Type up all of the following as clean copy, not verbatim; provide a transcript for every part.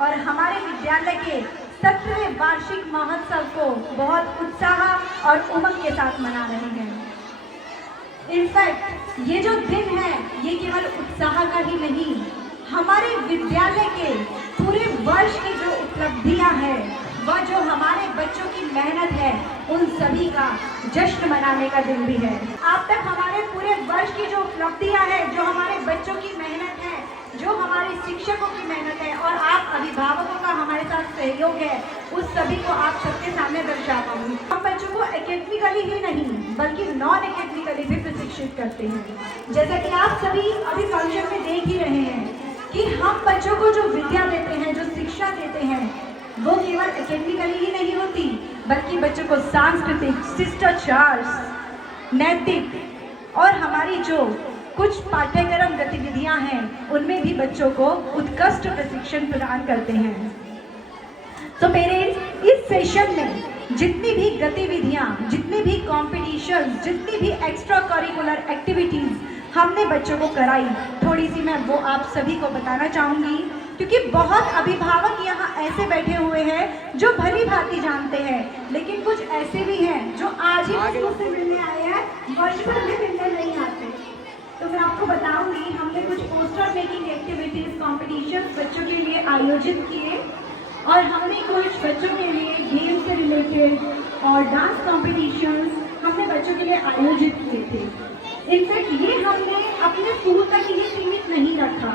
और हमारे विद्यालय के 17वें वार्षिक महोत्सव को बहुत उत्साह और उमंग के साथ मना रहे हैं। इनफैक्ट ये जो दिन है ये केवल उत्साह का ही नहीं, हमारे विद्यालय के पूरे वर्ष की जो उपलब्धियां हैं वह जो हमारे बच्चों की मेहनत है उन सभी का जश्न मनाने का दिन भी है। आप तक हमारे पूरे वर्ष की जो उपलब्धियां हैं, जो हमारे बच्चों की मेहनत है, जो हमारे शिक्षकों की मेहनत है और आप अभिभावकों का हमारे साथ सहयोग है, उस सभी को आप सबके सामने दर्शा पाऊंगी। हम बच्चों को एकेडमिकली ही नहीं बल्कि नॉन एकेडमिकली भी प्रशिक्षित करते हैं। जैसा कि आप सभी अभी फंक्शन में देख ही रहे हैं कि हम बच्चों को जो विद्या देते हैं, जो शिक्षा देते हैं, वो केवल एकेडमिकली ही नहीं होती बल्कि बच्चों को सांस्कृतिक, शिष्टाचार, नैतिक और हमारी जो कुछ पाठ्यक्रम गतिविधियां हैं उनमें भी बच्चों को उत्कृष्ट प्रशिक्षण प्रदान करते हैं। तो पेरेंट्स, इस सेशन में जितनी भी गतिविधियां, जितनी भी कॉम्पिटिशन, जितनी भी एक्स्ट्रा करिकुलर एक्टिविटीज हमने बच्चों को कराई, थोड़ी सी मैं वो आप सभी को बताना चाहूँगी, क्योंकि बहुत अभिभावक यहाँ ऐसे बैठे हुए हैं जो भली भांति जानते हैं, लेकिन कुछ ऐसे भी हैं जो आज ही मुझसे मिलने आए हैं, वर्ष भर में मिलने नहीं आते। तो मैं आपको बताऊंगी, हमने कुछ पोस्टर मेकिंग एक्टिविटीज, कॉम्पिटिशन बच्चों के लिए आयोजित किए और हमने कुछ बच्चों के लिए गेम से रिलेटेड और डांस कॉम्पिटिशन हमने बच्चों के लिए आयोजित किए थे। इनफैक्ट ये हमने अपने स्कूल तक ही सीमित नहीं रखा,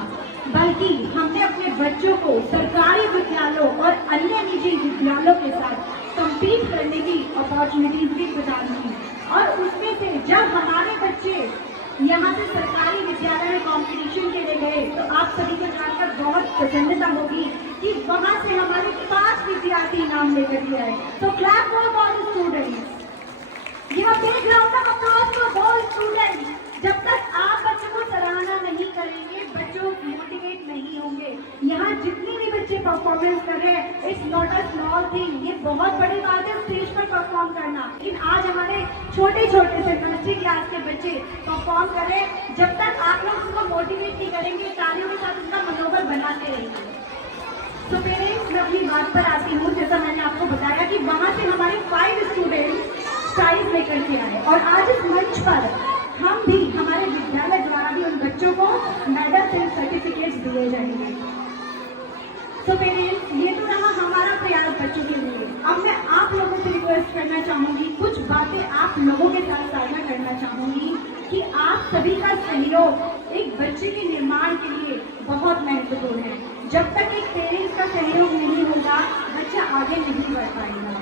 बल्कि हमने अपने बच्चों को सरकारी विद्यालयों और अन्य निजी विद्यालयों के साथ कम्पीट करने की अपॉर्चुनिटीज भी प्रदान की। और उसमें से जब हमारे बच्चे यहाँ से सरकारी विद्यालय में कॉम्पिटिशन के लिए गए तो आप सभी को जानकर बहुत प्रसन्नता होगी कि वहाँ से हमारे 5 विद्यार्थी नाम लेकर के आए। तो clap for all students. Give a big round of applause for all students. जब तक आप बच्चों को सराहना नहीं करेंगे, बच्चों मोटिवेट नहीं होंगे। यहाँ जितने भी बच्चे परफॉर्मेंस कर रहे हैं, it's not a small thing, ये बहुत बड़ी बात है स्टेज पर परफॉर्म करना। लेकिन आज हमारे छोटे छोटे से नर्सरी क्लास के बच्चे परफॉर्म कर रहे हैं। जब तक आप लोग उनको मोटिवेट नहीं करेंगे, तालियों के साथ उनका मनोबल बनाते रहेंगे। तो पेरेंट्स, मैं अपनी बात पर आती हूँ। जैसा मैंने आपको बताया कि वहाँ से हमारे 5 स्टूडेंट्स प्राइज लेकर के आए और आज इस मंच पर हम भी हमारे विद्यालय द्वारा भी उन बच्चों को मेडल एंड सर्टिफिकेट्स दिए जाएंगे। तो पेरेंट्स, ये तो रहा हमारा प्रयास बच्चों के लिए। अब मैं आप लोगों से रिक्वेस्ट करना चाहूँगी, कुछ बातें आप लोगों के साथ साझा करना चाहूँगी कि आप सभी का सहयोग एक बच्चे के निर्माण के लिए बहुत महत्वपूर्ण है। जब तक एक पेरेंट्स का सहयोग नहीं होगा, बच्चा आगे नहीं बढ़ पाएगा।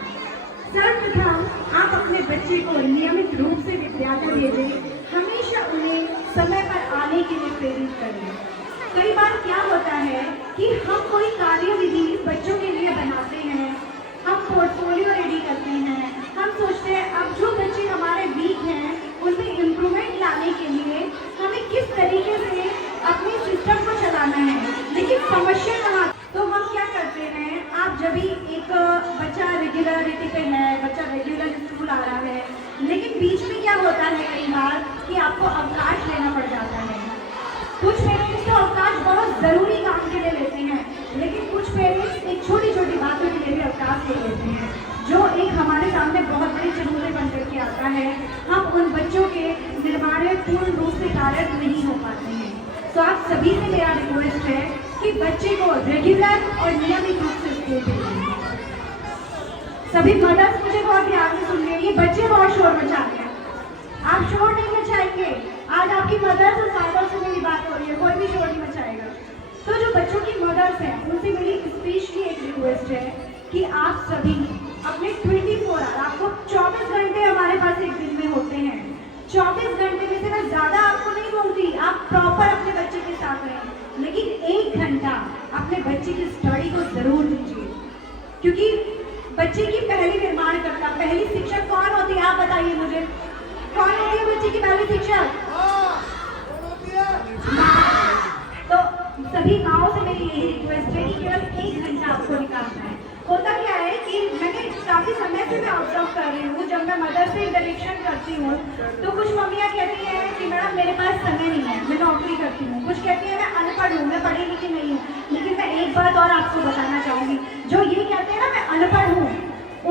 सर्वप्रथम आप अपने बच्चे को नियमित रूप से विद्यालय भेजें, हमेशा उन्हें समय पर आने के लिए प्रेरित करें। कई बार क्या होता है कि हम कोई कार्यविधि बच्चों के लिए बनाते हैं, हम पोर्टफोलियो रेडी करते हैं, हम सोचते हैं अब जो बच्चे हमारे वीक हैं उनमें इम्प्रूवमेंट लाने के लिए हमें किस तरीके से अपने सिस्टम को चलाना है, लेकिन समस्या कहाँ। तो हम क्या करते हैं, आप जब भी एक बच्चा रेगुलरिटी पे है, बच्चा रेगुलर स्कूल आ रहा है, लेकिन बीच में क्या होता है कई बार कि आपको अवकाश लेना पड़ जाता है। कुछ पेरेंट्स तो अवकाश बहुत ज़रूरी काम के लिए लेते हैं, लेकिन कुछ पेरेंट्स एक छोटी छोटी बातों के लिए भी अवकाश ले लेते हैं, जो एक हमारे सामने बहुत बड़ी चुनौती बन करके आता है। हम उन बच्चों के निर्माण में पूर्ण रूप से कार्यरत नहीं हो पाते हैं। तो आप सभी से मेरा रिक्वेस्ट है कि बच्चे को रेगुलर और नियमित रूप से स्कूल भेजें। सभी मदर्स मुझे बहुत ध्यान से सुन रही है, बच्चे बहुत शोर मचा रहे हैं। आप शोर नहीं मचाएंगे। आज आपकी मदर्स और फादर्स से मेरी बात हो रही है, कोई भी शोर नहीं मचाएगा। तो जो बच्चों की मदर्स हैं उनसे मेरी स्पेशली एक रिक्वेस्ट है कि आप सभी अपने 24 आवर, आपको 24 घंटे हमारे पास एक दिन में होते हैं, 24 घंटे में से मैं ज़्यादा आपको नहीं बोलती, आप प्रॉपर अपने बच्चे के साथ रहें, लेकिन 1 घंटा अपने बच्चे की स्टडी को जरूर दीजिए, क्योंकि बच्चे की पहली निर्माणकर्ता, पहली शिक्षक कौन होती है? आप बताइए मुझे, कौन होती है बच्चे की पहली शिक्षक? तो सभी माओ से मेरी यही रिक्वेस्ट है कि केवल 1 घंटा आपको निकालना है। होता क्या है कि मैंने काफ़ी समय से मैं ऑब्जर्व कर रही हूँ, जब मैं मदर से इंटरेक्शन करती हूँ तो कुछ मम्मियाँ कहती हैं कि मैडम मेरे पास समय नहीं है, मैं नौकरी करती हूँ। कुछ कहती हैं मैं अनपढ़ हूँ, मैं पढ़ी लिखी नहीं हूँ। लेकिन मैं एक बात और आपको बताना चाहूँगी, जो ये कहते हैं ना मैं अनपढ़ हूँ,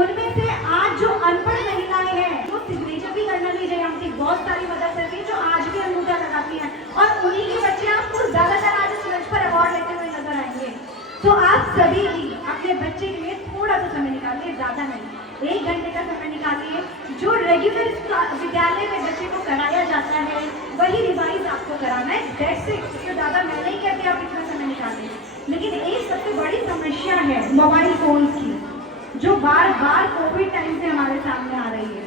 उनमें से आज जो अनपढ़ महिलाएं हैं वो सिग्नेचर भी करना नहीं चाहिए, हमकी बहुत सारी मदद करती है जो आज भी अंगूठा लगाती हैं, और उन्हीं के बच्चे आपको ज़्यादातर आज इस मंच पर अवार्ड लेते हुए नजर आएंगे। तो आप सभी अपने बच्चे के लिए थोड़ा सा समय निकालिए, ज़्यादा नहीं, 1 घंटे का समय निकालिए। जो रेगुलर विद्यालय में बच्चे को कराया जाता है वही रिवाइज आपको कराना है, दैट्स इट। इससे ज़्यादा मैं नहीं कहती आप इतना समय निकालें। लेकिन एक सबसे बड़ी समस्या है मोबाइल फोन्स की, जो बार बार कोविड टाइम से हमारे सामने आ रही है।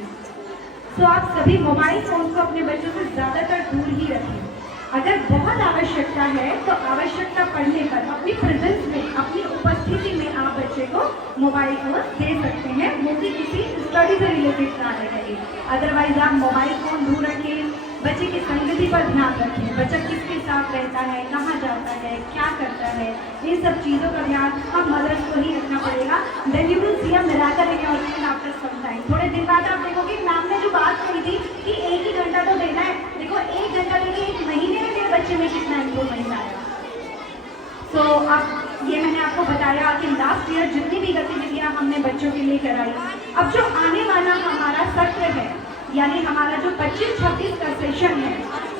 तो आप सभी मोबाइल फोन को अपने बच्चों से ज़्यादातर दूर ही रखें। अगर बहुत आवश्यकता है तो आवश्यकता पड़ने पर अपनी प्रेजेंस में, अपनी उपस्थिति में आप बच्चे को मोबाइल फोन दे सकते हैं, वो भी किसी स्टडी से रिलेटेड कार्य करिए। अदरवाइज आप मोबाइल फोन दूर रखें, बच्चे की संगति पर ध्यान रखें, बच्चा किसके साथ रहता है, कहाँ जाता है, क्या करता है, इन सब चीज़ों का ध्यान हम मदर्स को ही रखना पड़ेगा। Then you will see a miracle in your children after some time. थोड़े दिन बाद आप देखोगे मैम ने जो बात कही थी कि 1 ही घंटा तो देना है, देखो 1 घंटा लेके 1 महीने में मेरे बच्चे में कितना इम्प्रूवमेंट आया। तो अब ये मैंने आपको बताया कि लास्ट ईयर जितनी भी गतिविधियाँ हमने बच्चों के लिए कराई, अब जो आने वाला हमारा सत्र है, यानी हमारा जो 25-26 का सेशन है,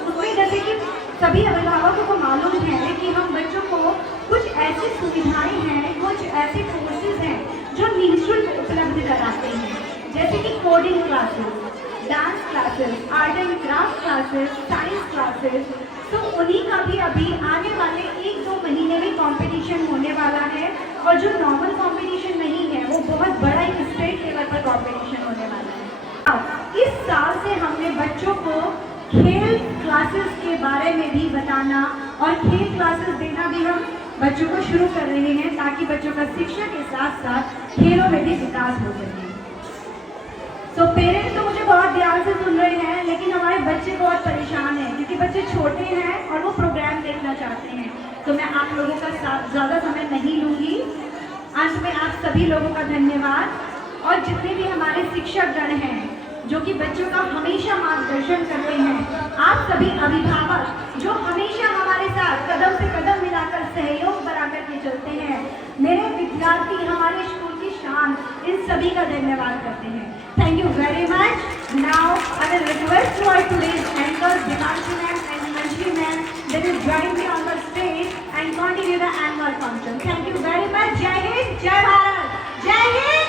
उसमें जैसे कि सभी अभिभावकों को मालूम है कि हम बच्चों को कुछ ऐसी सुविधाएं हैं, कुछ ऐसे कोर्सेज हैं जो निःशुल्क उपलब्ध कराते हैं, जैसे कि coding classes, dance classes, art and craft classes, science classes. तो उन्हीं का भी अभी आने वाले 1-2 महीने में कंपटीशन होने वाला है, और जो नॉर्मल कंपटीशन नहीं है वो बहुत बड़ा एक स्टेट लेवल पर कंपटीशन होने वाला है। अब इस साल से हमने बच्चों को खेल क्लासेस के बारे में भी बताना और खेल क्लासेस देना भी हम बच्चों को शुरू कर रहे हैं, ताकि बच्चों का शिक्षा के साथ साथ खेलों में भी विकास हो सके। तो पेरेंट्स तो मुझे बहुत ध्यान से सुन रहे हैं, लेकिन हमारे बच्चे बहुत परेशान हैं क्योंकि बच्चे छोटे हैं और वो प्रोग्राम देखना चाहते हैं। तो मैं आप लोगों का ज़्यादा समय नहीं लूँगी। अंत में आप सभी लोगों का धन्यवाद, और जितने भी हमारे शिक्षकगण हैं जो कि बच्चों का हमेशा मार्गदर्शन करते हैं, आप सभी अभिभावक जो हमेशा हमारे साथ कदम से कदम मिलाकर सहयोग बनाकर के चलते हैं, मेरे विद्यार्थी, हमारे स्कूल की शान, इन सभी का धन्यवाद करते हैं। Thank you very much. Now I will request to our today's anchors, Devanshi ma'am and Manjri ma'am, they will join me on the stage and continue the annual function. Thank you very much. Jai Hind, Jai Bharat, Jai Hind.